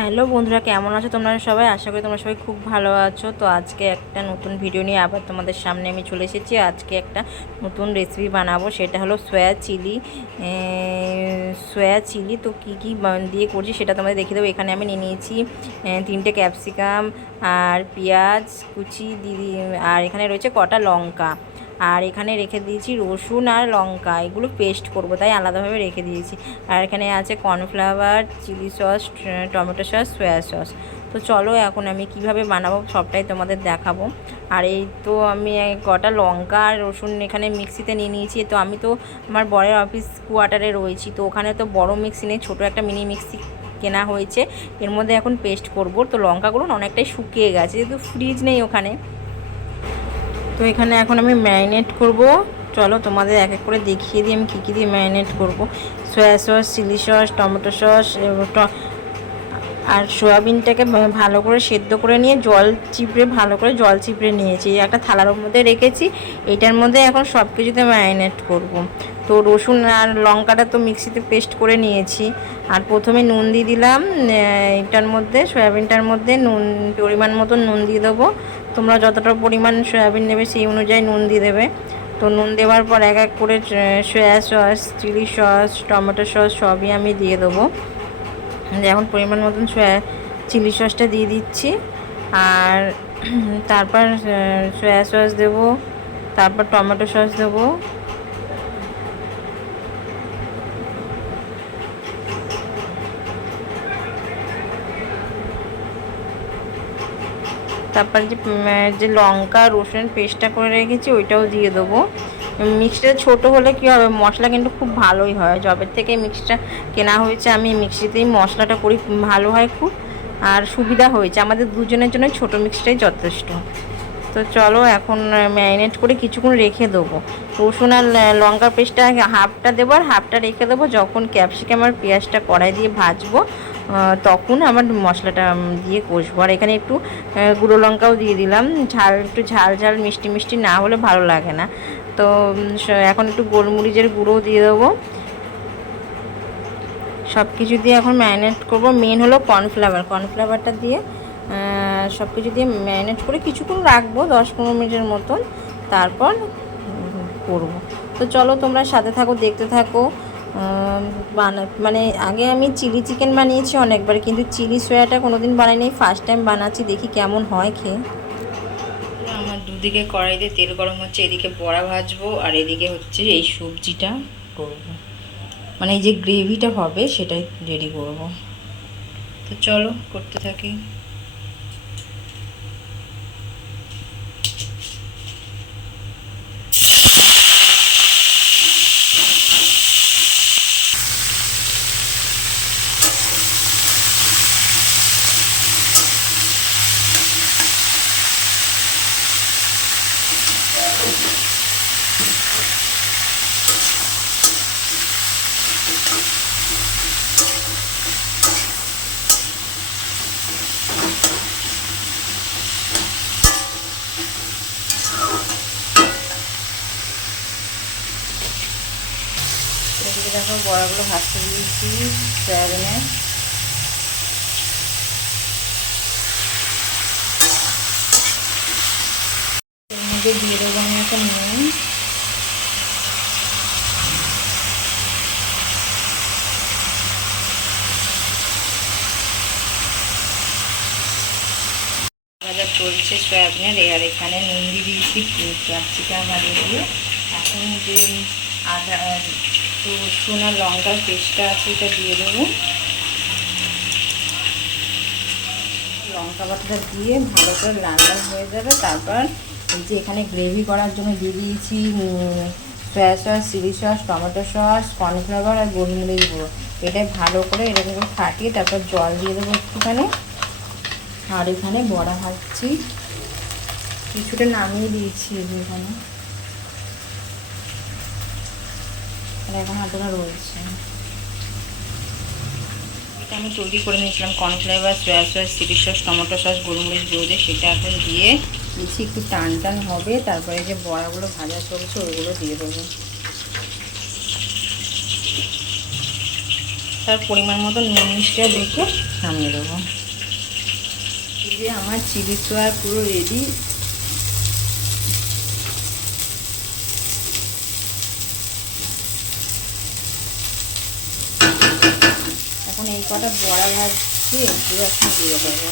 Hello বন্ধুরা, কেমন আছো তোমরা সবাই? আশা করি তোমরা সবাই খুব ভালো আছো। তো আজকে একটা নতুন ভিডিও নিয়ে আবার তোমাদের সামনে আমি চলে এসেছি। আজকে একটা নতুন রেসিপি বানাবো, সেটা হলো সয়া চিলি। তো কী কী দিয়ে করছি সেটা তোমাদের দেখিয়ে দেবো। এখানে আমি নিয়ে নিয়েছি 3টে ক্যাপসিকাম আর পেঁয়াজ কুচি আর এখানে রয়েছে কটা লঙ্কা। আর এখানে রেখে দিয়েছি রসুন আর লঙ্কা, এগুলো পেস্ট করব তাই আলাদাভাবে রেখে দিয়েছি। আর এখানে আছে cornflour, chilli sauce, tomato sauce, soya sauce. তো চলো এখন আমি কিভাবে বানাবো সবটাই তোমাদের দেখাবো। আর এই তো আমি কটা লঙ্কা আর রসুন এখানে মিক্সিতে নিয়ে নিয়েছি। তো আমি তো আমার বরের অফিস কোয়ার্টারে রয়েছি, তো ওখানে তো বড় মিক্সি নেই, ছোটো একটা মিনি মিক্সি কেনা হয়েছে। এর মধ্যে এখন পেস্ট করব। তো লঙ্কাগুলো অনেকটাই শুকিয়ে গেছে, যেহেতু ফ্রিজ নেই ওখানে। তো এখানে এখন আমি ম্যারিনেট করব। চলো তোমাদের এক এক করে দেখিয়ে দিই আমি কী কী দিয়ে ম্যারিনেট করব। Soya sauce, chilli sauce, tomato sauce আর সয়াবিনটাকে ভালো করে সেদ্ধ করে নিয়ে ভালো করে জল চিপড়ে নিয়েছি, একটা থালার মধ্যে রেখেছি। এইটার মধ্যে এখন সব কিছুতে ম্যারিনেট করব। তো রসুন আর লঙ্কাটা তো মিক্সিতে পেস্ট করে নিয়েছি। আর প্রথমে নুন দিয়ে দিলাম এটার মধ্যে, সয়াবিনটার মধ্যে নুন পরিমাণ মতো নুন দিয়ে দেবো। তোমরা যতটা পরিমাণ সয়াবিন নেবে সেই অনুযায়ী নুন দিয়ে দেবে। তো নুন দেওয়ার পর এক এক করে soya sauce, chilli sauce, tomato sauce সবই আমি দিয়ে দেবো। এখন পরিমাণ মতন চিলি সসটা দিয়ে দিচ্ছি। আর তারপর সয়া সস দেবো, তারপর টমেটো সস দেবো, তারপর যে লঙ্কা রসুন পেস্টটা করে রেখেছি ওইটাও দিয়ে দেবো। মিক্সিটা ছোট হলে কী হবে, মশলা কিন্তু খুব ভালোই হয়। জবের থেকে মিক্সিটা কেনা হয়েছে, আমি মিক্সিতেই মশলাটা করি, ভালো হয় খুব। আর সুবিধা হয়েছে, আমাদের দুজনের জন্য ছোট মিক্সিটাই যথেষ্ট। তো চলো এখন ম্যারিনেট করে কিছুক্ষণ রেখে দেবো। রসুন আর লঙ্কার পেস্টটা হাফটা দেবো আর হাফটা রেখে দেবো। যখন ক্যাপসিকাম আর পেঁয়াজটা কড়াই দিয়ে ভাজবো তখন আমার মশলাটা দিয়ে কষবো। আর এখানে একটু গুঁড়ো লঙ্কাও দিয়ে দিলাম, একটু ঝাল ঝাল মিষ্টি মিষ্টি না হলে ভালো লাগে না। তো এখন একটু গোলমরিচের গুঁড়োও দিয়ে দেবো। সব কিছু দিয়ে এখন ম্যারিনেট করবো। মেন হলো কর্নফ্লাওয়ারটা দিয়ে সব কিছু দিয়ে ম্যারিনেট করে কিছুক্ষণ রাখবো, 10-15 মিনিটের মতন, তারপর করব। তো চলো তোমরা সাথে থাকো, দেখতে থাকো। মানে আগে আমি চিলি চিকেন বানিয়েছি অনেকবার, কিন্তু চিলি সয়াটা কোনোদিন বানাইনি, ফার্স্ট টাইম বানাচ্ছি, দেখি কেমন হয় খেয়ে। আমার দুদিকে কড়াইতে তেল গরম হচ্ছে, এদিকে বড়া ভাজবো আর এদিকে হচ্ছে এই সবজিটা করবো, মানে এই যে গ্রেভিটা হবে সেটাই রেডি করব। তো চলো করতে থাকি। এদিকে দেখো বড়াগুলো ভাজতে দিয়েছি সয়াবিনে। এর মধ্যে দিয়ে দেবো আমি এখন নুন, ভাজা চলছে সয়াবিনের। আর এখানে নুন দিয়ে দিয়েছি ক্যাপসিকাম আর দিয়ে। এখন যে আদা রসুন আর লঙ্কার পেস্টটা আছে এটা দিয়ে দেবো। লঙ্কা বাটাটা দিয়ে ভালো করে লাল লাল হয়ে যাবে। তারপর এই যে এখানে গ্রেভি করার জন্য দিয়ে দিয়েছি soya sauce, chilli sauce, tomato sauce, cornflour আর গোলমরিচ গুঁড়ো। এটাই ভালো করে এরকম করে ফাটিয়ে তারপর জল দিয়ে দেবো একটুখানি। আর এখানে বড়া ভাজছি, কিছুটা নামিয়ে দিয়েছি এখানে, আর এখন হাতটা রয়েছে। এটা আমি তৈরি করে নিয়েছিলাম cornflour, soya sauce, chilli sauce, tomato sauce, গোলমরিচ গুঁড়ো, সেটা এখন দিয়ে দিচ্ছি। একটু টান টান হবে, তারপরে যে বড়াগুলো ভাজা চলছে ওইগুলো দিয়ে দেবো। তার পরিমাণ মতো নুন মিষ্টিটা দেখে নামিয়ে দেবো। এই যে আমার চিলি সোয়া পুরো রেডি। এখন এই কটা বড়া ভাজছি, পুরো এখন দিয়ে দেবো।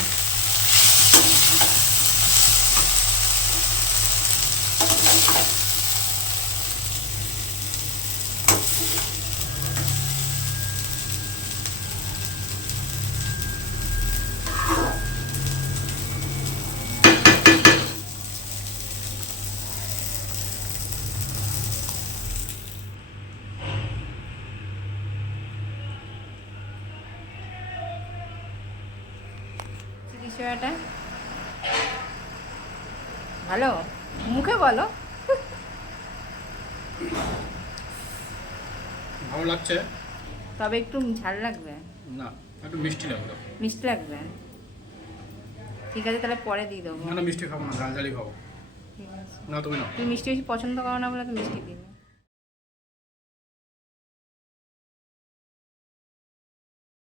চিলি সোয়াটা ভালো, মুখে বলো। ভালো লাগছে, তবে একটু ঝাল লাগবে। না একটু মিষ্টি লাগবে। মিষ্টি লাগবে, ঠিক আছে তাহলে পরে দিয়ে দেবো। না না মিষ্টি খাবো না, ঝাল ঝালই খাবো। ঠিক আছে, না তুমি না। তুমি মিষ্টি বেশি পছন্দ করো না বলে তো মিষ্টি দিবে।